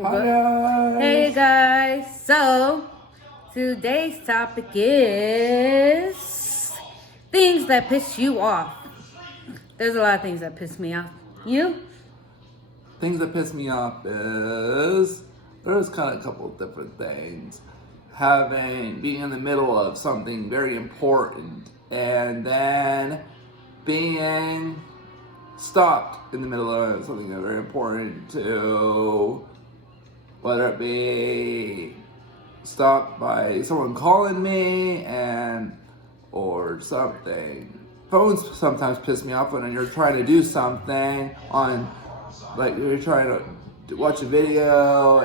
Hi guys. Hey guys, so today's topic is things that piss you off. There's a lot of things that piss me off. You? Things that piss me off is there's kind of a couple of different things. Being in the middle of something very important and then being stopped in the middle of something very important to whether it be stopped by someone calling me or something. Phones sometimes piss me off when you're trying to do something on, like you're trying to watch a video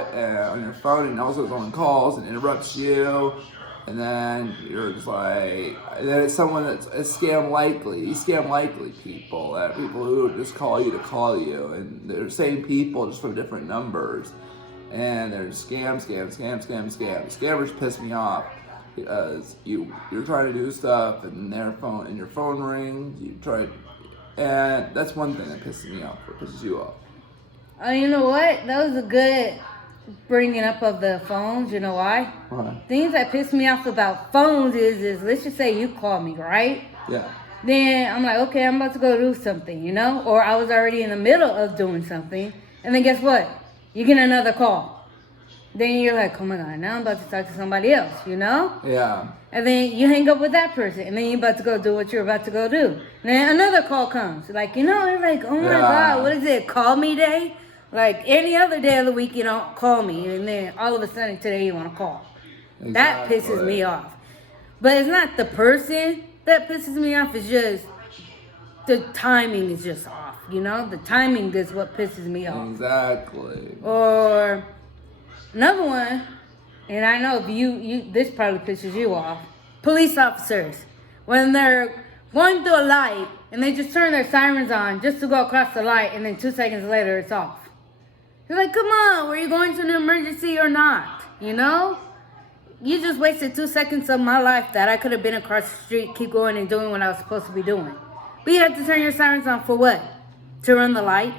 on your phone and also someone calls and interrupts you, and then you're just like, and then it's someone that's a scam likely. These scam likely people, people who just call you, and they're the same people just from different numbers. And there's scams. Scammers piss me off because you're trying to do stuff and your phone rings. And that's one thing that pisses me off or pisses you off. You know what? That was a good bringing up of the phones. You know why? Why? Things that piss me off about phones is let's just say you call me, right? Yeah. Then I'm like, okay, I'm about to go do something, or I was already in the middle of doing something, and then guess what? You get another call. Then you're like, oh my God, now I'm about to talk to somebody else, Yeah. And then you hang up with that person, and then you're about to go do what you're about to go do. And then another call comes. Like, you're like, oh my God, what is it? Call me day? Like any other day of the week, you don't call me. And then all of a sudden today you want to call. Exactly. That pisses me off. But it's not the person that pisses me off. It's just the timing is just off. The timing is what pisses me off. Exactly. Or another one, and I know if you this probably pisses you off. Police officers, when they're going through a light and they just turn their sirens on just to go across the light, and then 2 seconds later it's off. You're like, come on, were you going to an emergency or not? You just wasted 2 seconds of my life that I could have been across the street, keep going and doing what I was supposed to be doing. But you have to turn your sirens on for what? To run the light?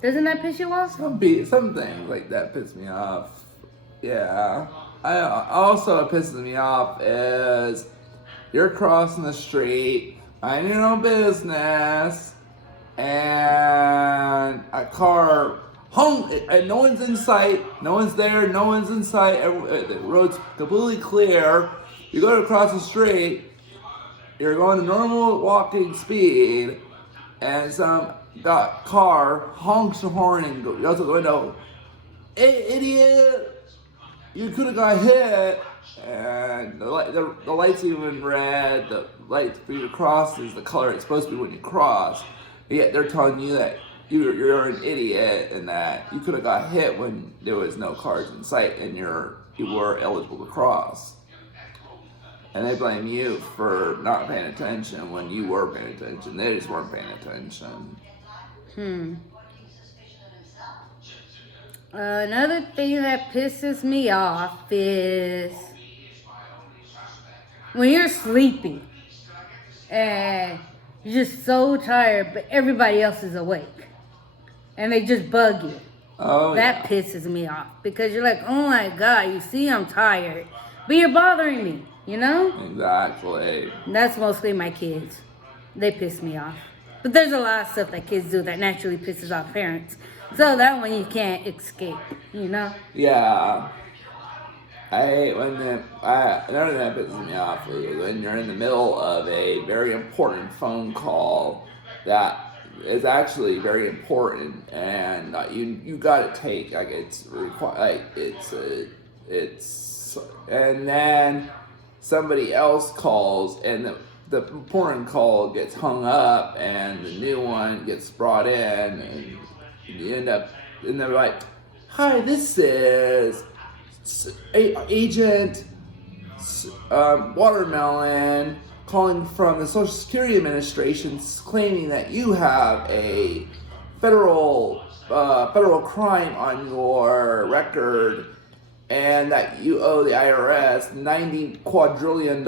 Doesn't that piss you off? Some things like that piss me off. Yeah. Also, it pisses me off is you're crossing the street, minding your own business, and a car and no one's in sight, no one's there, no one's in sight, the road's completely clear. You go to cross the street, you're going to normal walking speed, and some car honks the horn and goes to the window. Hey, idiot! You could have got hit. And the light's even red. The light for you to cross is the color it's supposed to be when you cross. Yet they're telling you that you're an idiot and that you could have got hit when there was no cars in sight and you were eligible to cross. And they blame you for not paying attention when you were paying attention. They just weren't paying attention. Another thing that pisses me off is when you're sleeping and you're just so tired, but everybody else is awake and they just bug you. Oh, that pisses me off because you're like, oh my God, you see I'm tired, but you're bothering me, Exactly. That's mostly my kids. They piss me off. But there's a lot of stuff that kids do that naturally pisses off parents. So that one you can't escape, Yeah. I hate when another thing that pisses me off is when you're in the middle of a very important phone call that is actually very important and you gotta take, like and then somebody else calls and the important call gets hung up and the new one gets brought in and you end up, and they're like, hi, this is Agent Watermelon calling from the Social Security Administration claiming that you have a federal crime on your record and that you owe the IRS $90 quadrillion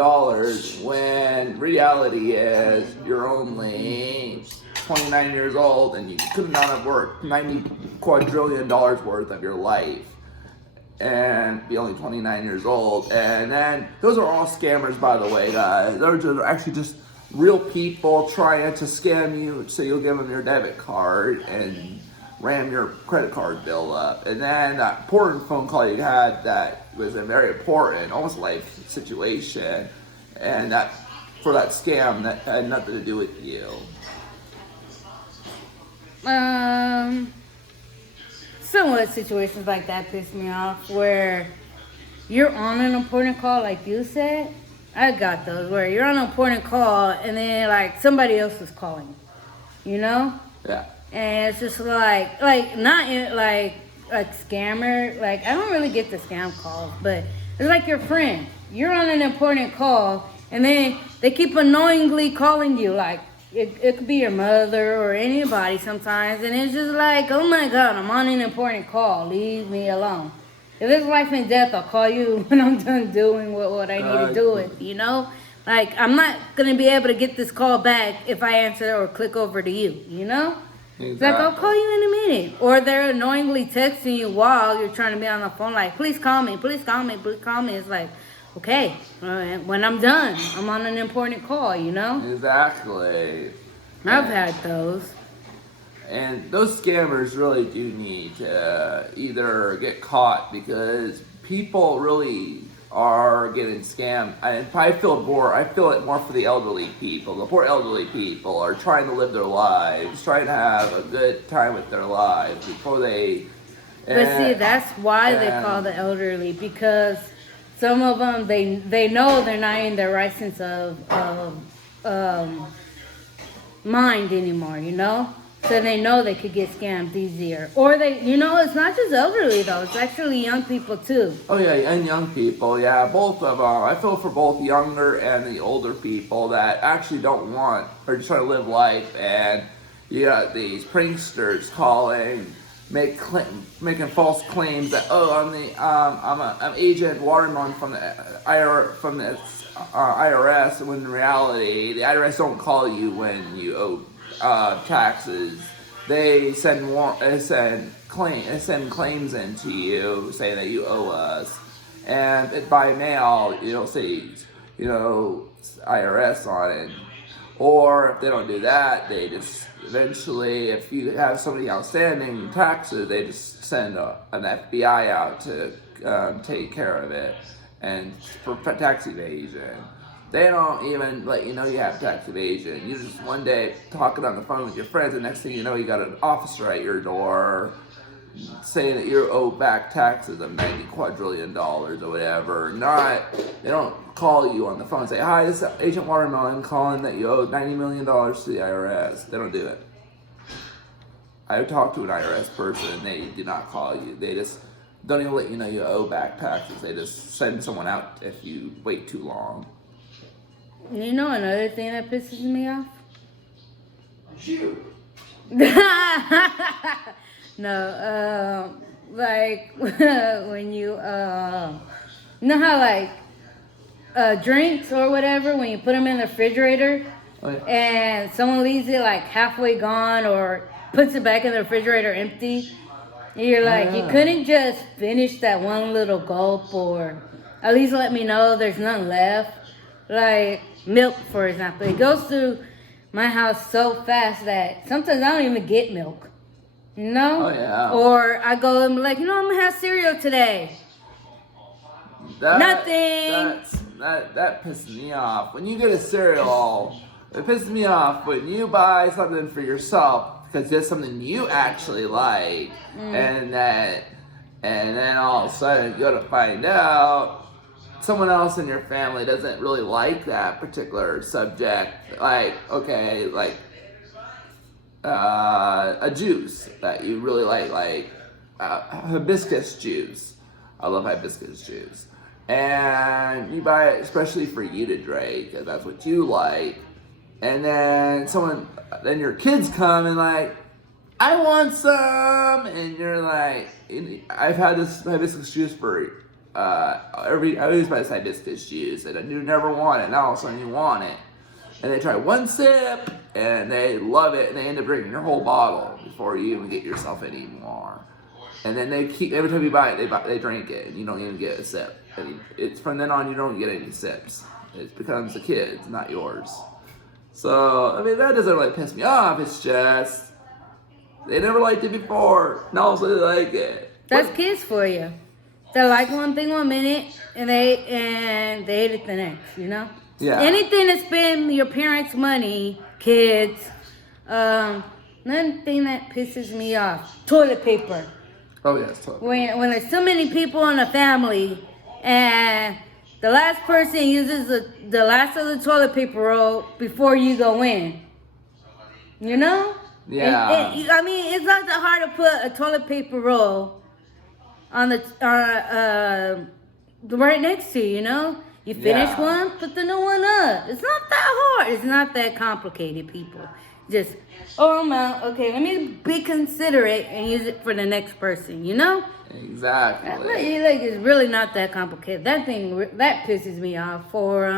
when reality is you're only 29 years old and you could not have worked 90 quadrillion dollars worth of your life and be only 29 years old. And then those are all scammers, by the way, guys. Those are actually just real people trying to scam you, so you'll give them your debit card and ram your credit card bill up. And then that important phone call you had that was a very important, almost life situation, and that for that scam that had nothing to do with you. Somewhat situations like that piss me off, where you're on an important call, like you said. I got those where you're on an important call and then like somebody else is calling, you know? Yeah. And it's just like not in, like scammer. Like I don't really get the scam calls, but it's like your friend. You're on an important call and then they keep annoyingly calling you. Like it could be your mother or anybody sometimes, and it's just like, oh my God, I'm on an important call. Leave me alone. If it's life and death, I'll call you when I'm done doing what I need to do with, you know? Like, I'm not going to be able to get this call back if I answer or click over to you, you know? Exactly. It's like, I'll call you in a minute. Or they're annoyingly texting you while you're trying to be on the phone, like, please call me, please call me, please call me. It's like, okay, when I'm done, I'm on an important call, you know? Exactly. I've had those. And those scammers really do need to either get caught, because people really are getting scammed. I feel it more for the elderly people. The poor elderly people are trying to live their lives, trying to have a good time with their lives before they. But see, that's why they call the elderly, because some of them they know they're not in their right sense of mind anymore, you know. So they know they could get scammed easier. Or it's not just elderly though, it's actually young people too. Oh yeah, and young people, yeah, both of them. I feel for both younger and the older people that actually don't want, or just trying to live life, and you got these pranksters calling, making false claims that, I'm Agent Watermelon from the IRS, when in reality, the IRS don't call you when you owe taxes. They send claims into you saying that you owe us, and by mail you'll see, IRS on it. Or if they don't do that, they just eventually, if you have somebody outstanding taxes, they just send an FBI out to take care of it, and for tax evasion. They don't even let you know you have tax evasion. You just one day talking on the phone with your friends, and next thing you know, you got an officer at your door saying that you owe back taxes of 90 quadrillion dollars or whatever. They don't call you on the phone and say, hi, this is Agent Watermelon calling that you owe $90 million to the IRS. They don't do it. I talked to an IRS person and they do not call you. They just don't even let you know you owe back taxes. They just send someone out if you wait too long. You know another thing that pisses me off? You. No, like when you know how like drinks or whatever, when you put them in the refrigerator, Oh, yeah. and someone leaves it like halfway gone or puts it back in the refrigerator empty, and you're like, you couldn't just finish that one little gulp, or at least let me know there's none left. Like milk, for example, it goes through my house so fast that sometimes I don't even get milk. You know? Oh, yeah. Or I go and be like, I'm gonna have cereal today. Nothing. That pisses me off. When you get a cereal, it pisses me off when you buy something for yourself because it's something you actually like, and then all of a sudden you go to find out someone else in your family doesn't really like that particular subject. Like, okay, like a juice that you really like hibiscus juice. I love hibiscus juice. And you buy it especially for you to drink, because that's what you like. And then your kids come and like, I want some, and you're like, I've had this hibiscus juice for I always buy this hibiscus juice, and you never want it, now all of a sudden you want it. and they try one sip and they love it and they end up drinking your whole bottle before you even get yourself any more. And then they keep, every time you buy it, they drink it and you don't even get a sip. And it's from then on you don't get any sips. It becomes the kids, not yours. So, I mean, that doesn't really piss me off. It's just, they never liked it before. Now they like it. That's kids for you. They like one thing 1 minute and they hate it the next, you know? Yeah. Anything to spend your parents' money, kids, nothing that pisses me off. Toilet paper. Oh, yes. Totally. When there's so many people in a family and the last person uses the last of the toilet paper roll before you go in. You know? Yeah. I mean, it's not that hard to put a toilet paper roll on the right next to you, you know? You finish Yeah. one, put the new one up. It's not that hard. It's not that complicated, people. Just, I'm out. Okay, let me be considerate and use it for the next person, you know? Exactly. Like, it's really not that complicated. That thing, that pisses me off for,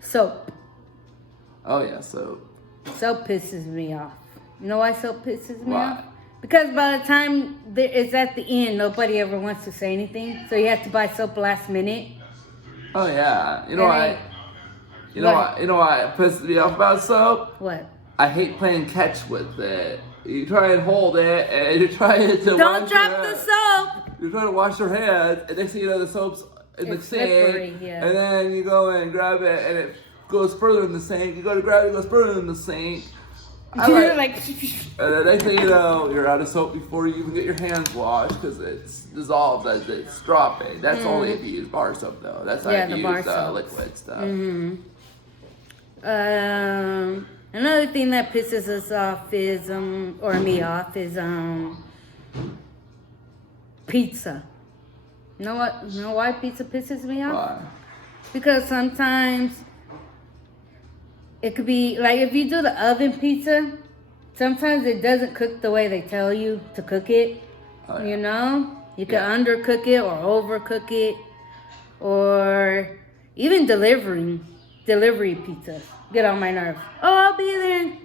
soap. Oh, yeah, so. Soap pisses me off. You know why soap pisses me Why? off? Because by the time it's at the end, nobody ever wants to say anything. So you have to buy soap last minute. Oh, yeah. You know And what? You know what pisses me off about soap? What? I hate playing catch with it. You try and hold it, and you're trying to Don't wash drop your the hands. soap. You're trying to wash your hands, and next thing you know, the soap's in It's the sink. slippery, yeah. And then you go and grab it, and it goes further in the sink. You go to grab it, it goes further in the sink. You're like, And the next thing you know, you're out of soap before you even get your hands washed because it's dissolved as it's dropping. That's only if you use bar soap, though. That's not Yeah, if the you bar use soaps. liquid stuff. Another thing that pisses us off is, or me off, is, pizza. You know what? You know why pizza pisses me off? Why? Because sometimes it could be, like if you do the oven pizza, sometimes it doesn't cook the way they tell you to cook it. Oh, yeah. You know? You can Yeah. undercook it or overcook it. Or even delivery pizzas get on my nerves. Oh, I'll be there in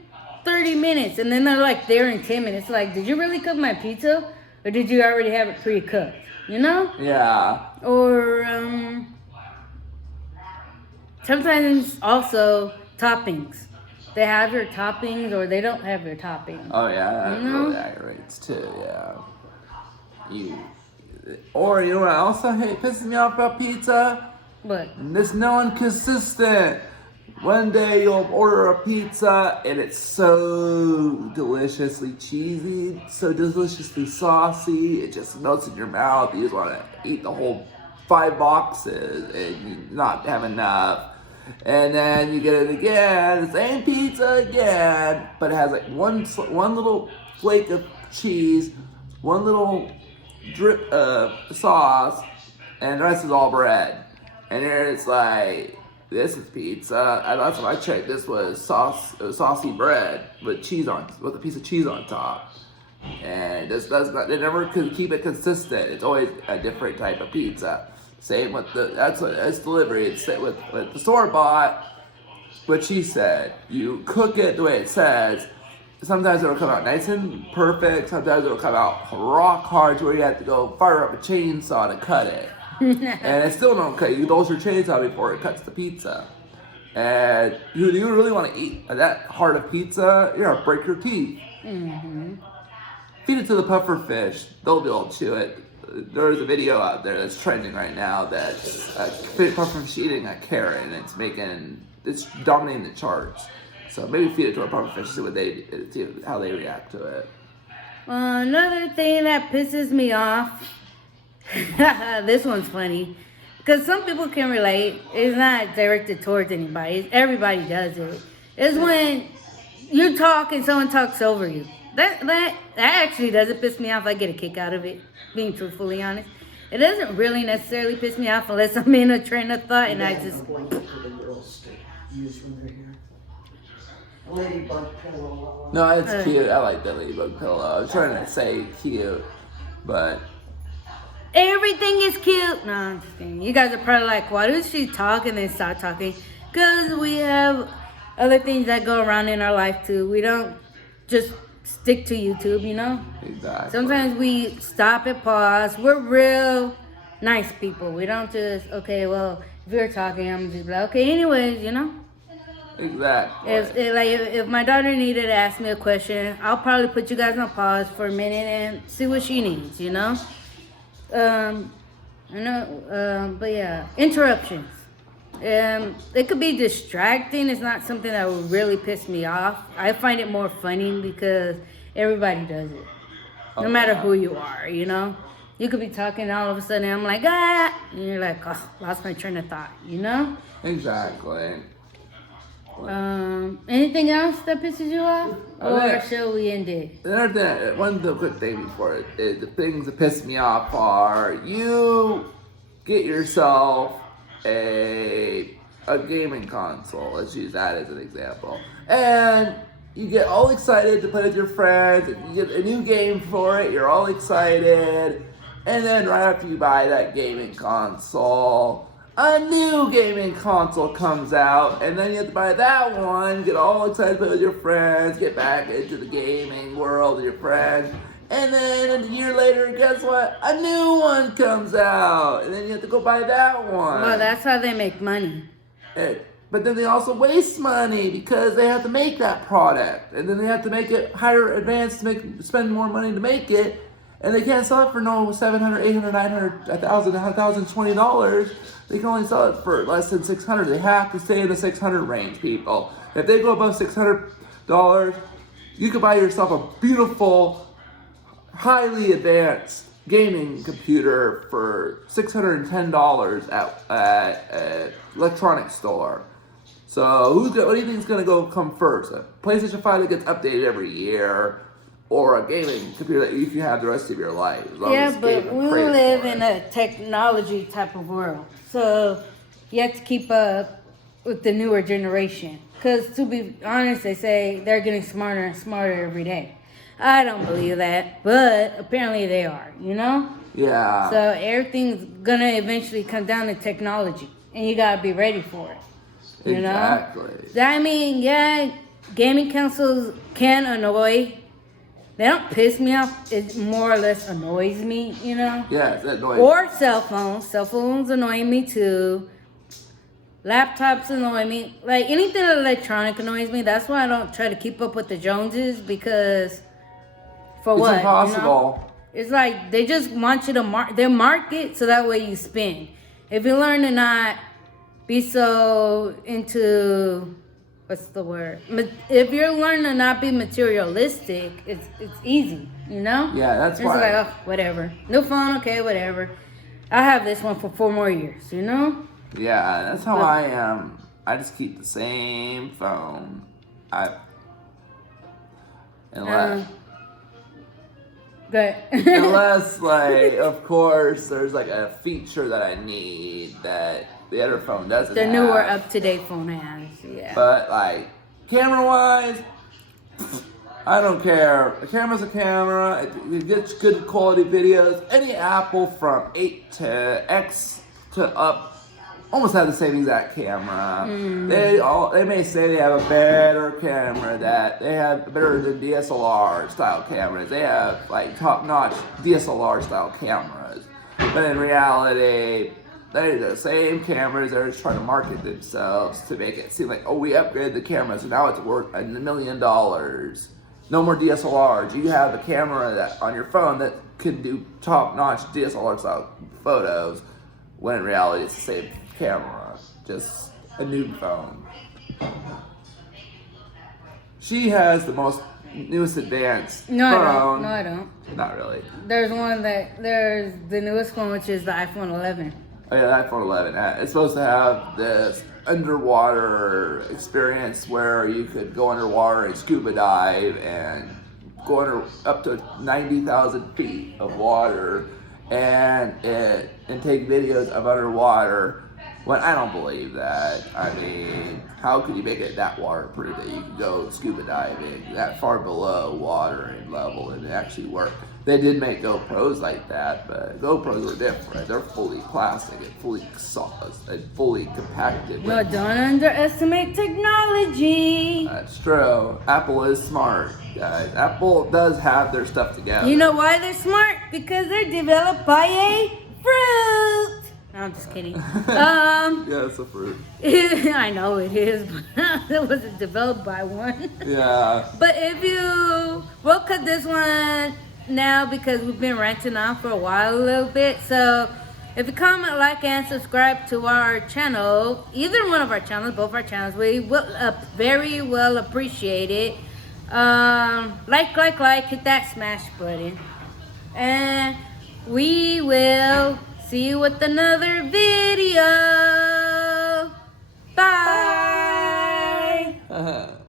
30 minutes. And then they're like there in 10 minutes. Like, did you really cook my pizza? Or did you already have it pre-cooked? You know? Yeah. Or sometimes also toppings. They have your toppings or they don't have your toppings. Oh, yeah. That You know? really aggravates, too. Yeah. Or, you know what also pisses me off about pizza? But It's no inconsistent. One day you'll order a pizza and it's so deliciously cheesy, so deliciously saucy, it just melts in your mouth. You just want to eat the whole 5 boxes and you not have enough. And then you get it again, the same pizza again, but it has like one little flake of cheese, one little drip of sauce, and the rest is all bread. And here it's like, this is pizza. And last time I checked, this was saucy bread with a piece of cheese on top. And this does not. They never could keep it consistent. It's always a different type of pizza. Same with that's delivery. It's with the store bought. What she said, you cook it the way it says. Sometimes it'll come out nice and perfect. Sometimes it'll come out rock hard to where you have to go fire up a chainsaw to cut it. And it still don't cut. You dose your chainsaw before it cuts the pizza. And you really want to eat that hard of pizza, you're gonna break your teeth. mm-hmm. Feed it to the puffer fish. They'll be able to chew it. There's a video out there that's trending right now that's a puffer fish eating a carrot, and it's dominating the charts. So maybe feed it to a puffer fish, see how they react to it. Another thing that pisses me off. This one's funny. Because some people can relate. It's not directed towards anybody. Everybody does it. It's when you talk and someone talks over you. That actually doesn't piss me off. I get a kick out of it, being truthfully honest. It doesn't really necessarily piss me off unless I'm in a train of thought and I just... Ladybug pillow. No, it's cute. I like the ladybug pillow. I was trying to say cute, but everything is cute. No, I'm just kidding. You guys are probably like, why does she talk and then stop talking? Because we have other things that go around in our life too. We don't just stick to YouTube, you know? Exactly. Sometimes we stop and pause. We're real nice people. We don't just, okay, well, if you're talking, I'm just like, okay, anyways, you know? Exactly. If my daughter needed to ask me a question, I'll probably put you guys on pause for a minute and see what she needs, you know? But yeah, interruptions. It could be distracting. It's not something that would really piss me off. I find it more funny because everybody does it. No matter who you are, you know? You could be talking and all of a sudden I'm like, ah! And you're like, oh, lost my train of thought, you know? Exactly. Anything else that pisses you off? Or shall we end it? One quick thing before it is the things that piss me off are you get yourself a gaming console. Let's use that as an example. And you get all excited to play with your friends. And you get a new game for it. You're all excited. And then right after you buy that gaming console, a new gaming console comes out, and then you have to buy that one, get all excited to play with your friends, get back into the gaming world with your friends, and then a year later, guess what? A new one comes out, and then you have to go buy that one. Well, that's how they make money. But then they also waste money because they have to make that product, and then they have to make it higher advanced to spend more money to make it, and they can't sell it for no $700, $800, $900, $1,000, $1,020. They can only sell it for less than $600. They have to stay in the $600 range, people. If they go above $600, you can buy yourself a beautiful, highly advanced gaming computer for $610 at an electronics store. So what do you think is going to come first? A PlayStation 5 that gets updated every year, or a gaming computer that you can have the rest of your life? Yeah, but we live in a technology type of world. So you have to keep up with the newer generation. Because to be honest, they say they're getting smarter and smarter every day. I don't believe that, but apparently they are, you know? Yeah. So everything's going to eventually come down to technology. And you got to be ready for it. You Exactly. know? I mean, yeah, gaming consoles can annoy. They don't piss me off. It more or less annoys me, you know? Yeah, that annoys Or cell phones. Cell phones annoy me too. Laptops annoy me. Like, anything electronic annoys me. That's why I don't try to keep up with the Joneses, because for it's what? impossible. You know? It's like they just want you to they market so that way you spend. If you learn to not be so into... What's the word? If you're learning to not be materialistic, it's easy, you know? Yeah, that's why. It's like, oh, whatever. New phone, okay, whatever. I'll have this one for 4 more years, you know? Yeah, that's how I am. I just keep the same phone. Unless, like, of course, there's like a feature that I need that the other phone doesn't have. The newer, up-to-date phone has, yeah. But, like, camera-wise, I don't care. A camera's a camera. It gets good quality videos. Any Apple from 8 to X to up almost have the same exact camera. They may say they have a better camera, that they have better than DSLR style cameras. They have, like, top-notch DSLR style cameras. But in reality, they're the same cameras. They're just trying to market themselves to make it seem like, oh, we upgraded the camera, so now it's worth $1 million. No more DSLRs. You have a camera that on your phone that can do top-notch DSLR style photos, when in reality it's the same camera, just a new phone. She has the newest advanced phone. No, I don't. Not really. There's the newest phone, which is the iPhone 11. Oh yeah, the iPhone 11. It's supposed to have this underwater experience where you could go underwater and scuba dive and go under up to 90,000 feet of water and take videos of underwater Well, I don't believe that. I mean, how could you make it that waterproof that you can go scuba diving that far below water and level and it actually work? They did make GoPros like that, but GoPros are different. They're fully plastic and fully sauced and fully compacted. No, don't underestimate technology. That's true. Apple is smart, guys. Apple does have their stuff together. You know why they're smart? Because they're developed by a fruit. No, I'm just kidding. Yeah, it's a fruit. I know it is, but it wasn't developed by one. Yeah. But we'll cut this one now because we've been ranting on for a while a little bit. So if you comment, like, and subscribe to our channel, either one of our channels, both our channels, we will very well appreciate it. Like, hit that smash button. And we will see you with another video. Bye.